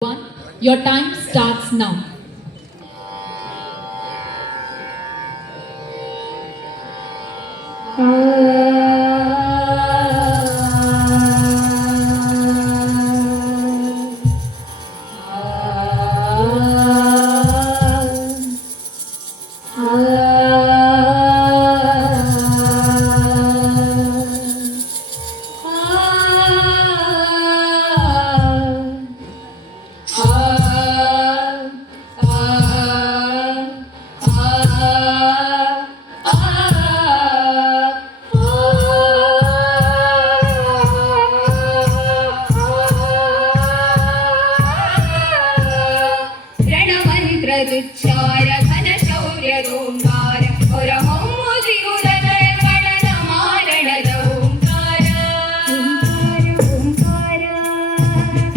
One, your time starts now. ಚಾರ ಘನ ಶೌರ್ಯ ಓಂಕಾರ ಹೊರ ಹೊಮ್ಮುದಿರುಳನ ಗಣನ ಮಾರಣದ ಓಂಕಾರ ಓಂಕಾರ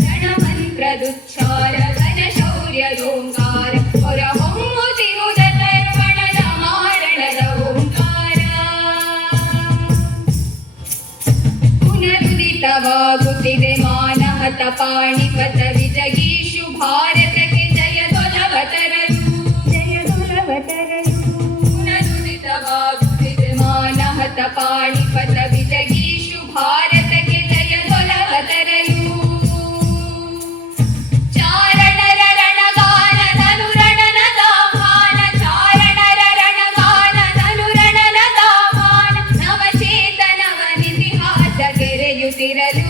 ಗಣಮಂತ್ರದುಚ್ಚಾರ ಘನ ಶೌರ್ಯ ಓಂಕಾರ ಹೊರ ಹೊಮ್ಮುದಿರುಳನ ಗಣನ ಮಾರಣದ ಓಂಕಾರ ಪುನರುದಿತವಾಗುತ್ತಿದೆ ಮಾನಹತ ಪಾಣಿಪತ ವಿಜಗೀಷು ಭಾರತಕ್ಕೆ ಪುನರುದಿತವಾಗುತ್ತಿದೆ ಮಾನಹತ ಪಾಣಿಪತ ವಿಜಗೀಷು ಭಾರತಕ್ಕೆ ಜಯದೊಲವ ತರಲು ಚಾರಣರ ರಣಗಾನ ಧನುರಣನದ ಆಹ್ವಾನ ಚಾರಣರ ರಣಗಾನ ಧನುರಣನದ ಆಹ್ವಾನ ನವಚೇತನವನಿತಿಹಾಸ ಕೆರೆಯುತ್ತಿರಲು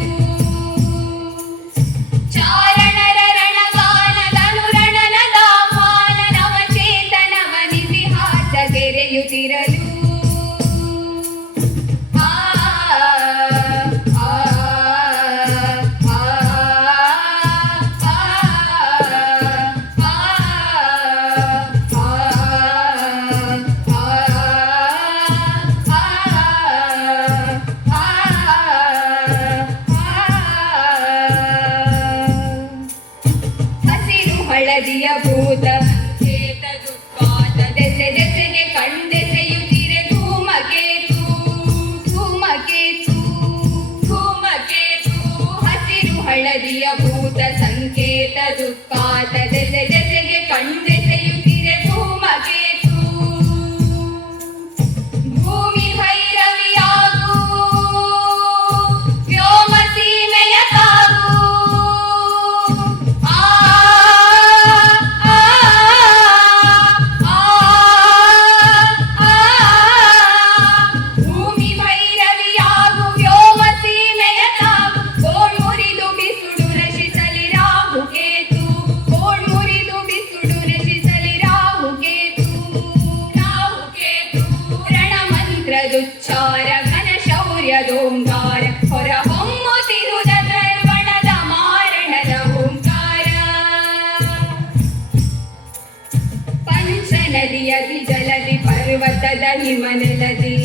ಯುತಿರಲು ಹಸಿರು ಹಳದಿಯ ಭೂತ ಚೇತದುತ್ಪಾತ ದೆಸೆ ದೆಸೆಗೆ ಕಂಡೆಸೆಯುತ್ತಿರೆ ಧೂಮಕೇತು ಧೂಮಕೇತು ಧೂಮಕೇತು ಹಸಿರು ಹಳದಿಯ ಭೂತ ಸಂಕೇತದುತ್ಪಾತ ದೆಸೆ ದೆಸೆಗೆ ಕಂಡೆಸೆಯುತ್ತಿರೆ ಧೂಮಕೇತು ಭೂಮಿ ಭೈರವಿಯಾಗು ವ್ಯೋಮ ಸೀಮೆಯ ತಾಗು ದುಚ್ಚಾರ ಘನ ಶೌರ್ಯದೋಂಕಾರ ಹೊರ ಹೊಮ್ಮುತ್ತಿರುವುದ ದ್ರವಣದ ಮಾರಣದ ಓಂಕಾರ ಪಂಚ ನದಿಯದಿ ಜಲದಿ ಪರ್ವತದ ಹಿಮನೆಲದಿ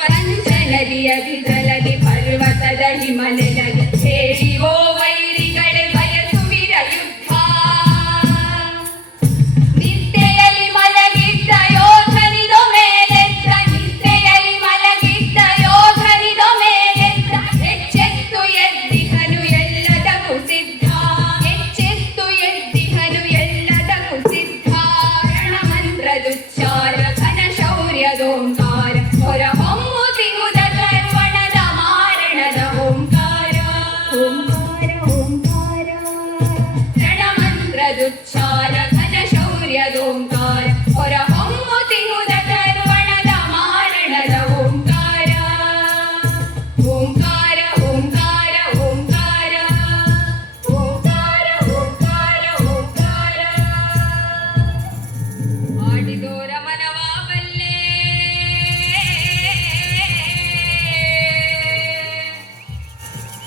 ಪಂಚ ನದಿಯದಿ ಜಲದಿ ಪರ್ವತದ ಹಿಮನೆಲದಿ ಹೇಳಿವೋ ವೈರಿಗಳೇ ಬಯಸುವಿರ ಯುದ್ಧ ಚಾರ ಘನ ಶೌರ್ಯದೋಂಕಾರ ಹೊರ ಹೊಮ್ಮುತ್ತಿರುವುದ ದ್ರವಣದ ಮಾರಣದ ಓಂಕಾರ ಓಂಕಾರ ಓಂಕಾರ ರಣಮಂತ್ರದುಚ್ಚಾರ ಘನ ಶೌರ್ಯದೋಂಕಾರ ಹೊರ ಹೊಮ್ಮುತ್ತಿರುವುದ ದ್ರವಣದ ಮಾರಣದ ಓಂಕಾರ ಓಂಕಾರ ಓಂಕಾರ ಓಂಕಾರ ಓಂಕಾರ ಓಂಕಾರ ಓಂಕಾರ ಆಡಿದೋರ ಮನವ ಬಲ್ಲೆ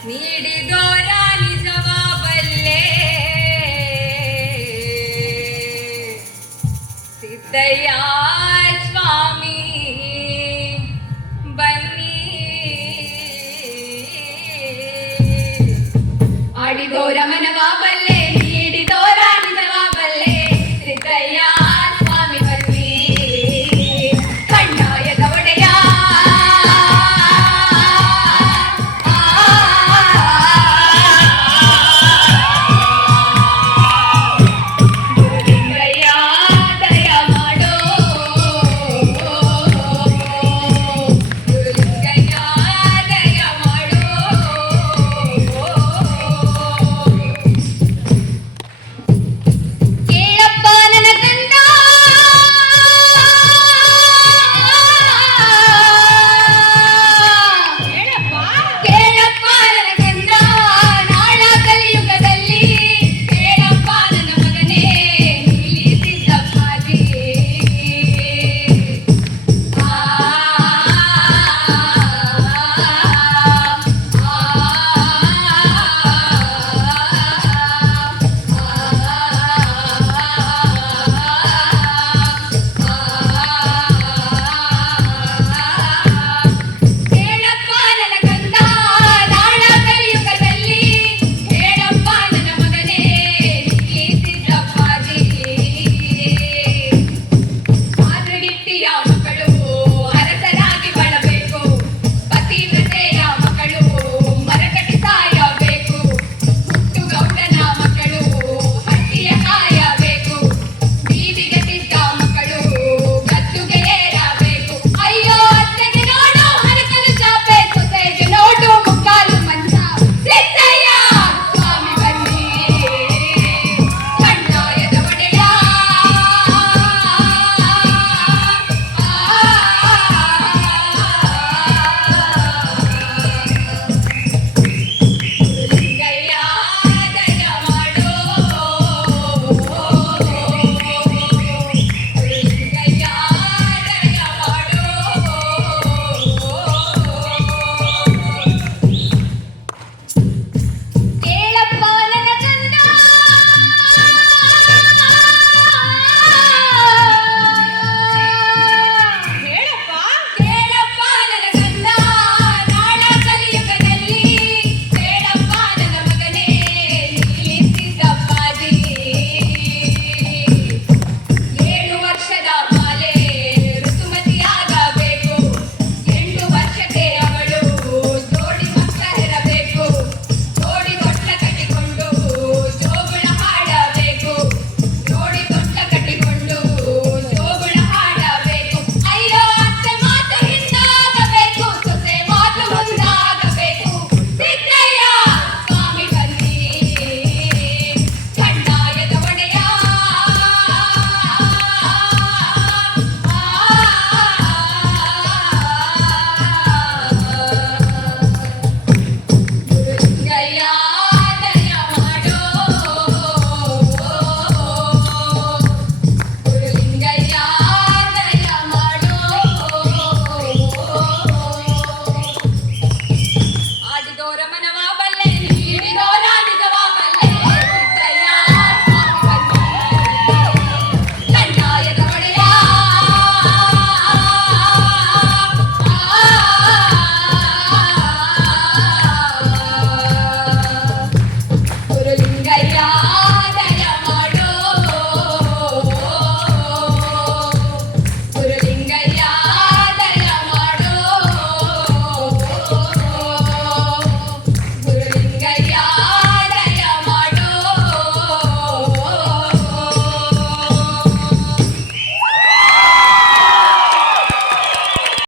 ನೀಡಿದೋರ ನಿಜವ ಬಲ್ಲೆ ಸಿದ್ದಯ್ಯ ಸ್ವಾಮಿ ಬನ್ನಿ ಆಡಿದೋರ ಮನವ